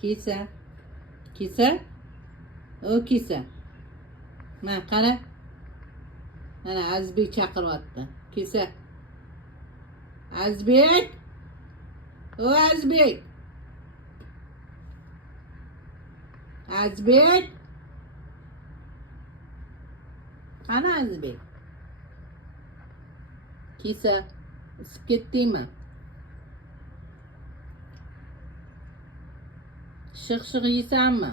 Kisa. Kisa. O kisa. Mana qara. Mana Azbek chaqiryapti. Kisa. Azbek. O Azbek. Azbek. Qani Azbek? Kisa. Isib ketdingmi? Shiq yeysanmi?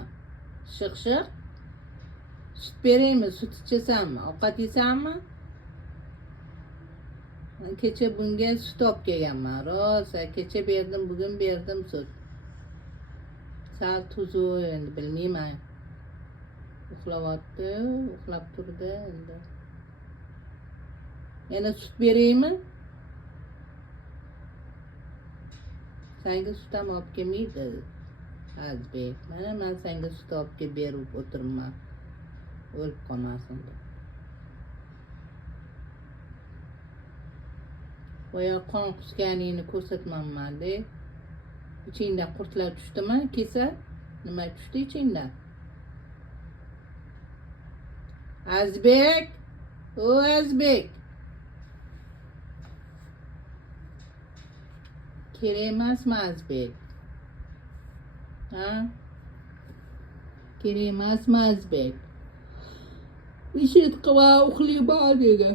Shiq. Sut beraymi? Sut ichasanmi? Ovqat yeysanmi? Kecha bunga sut olib kelganman. Rosa, kecha berdim, bugun berdim sut. Sal tuzu endi bilmayman. Uxlayapti, uxlab turdi endi. Yana sut beraymi? Senga sut ham olib kelmaydi. Azbek, mana men senga sut olib kelib berib o'tiribman. O'lib qolmasin deb. Boya qon qusganingni ko'rsatmanman-da. Ichingda qurtlar tushdimi? Kesa? Nima tushdi ichingda? Azbek! O Azbek! Kerak emasmi Azbek? Ha? Kerak emasmi Azbek? Ishit qilib uxlayman dedi.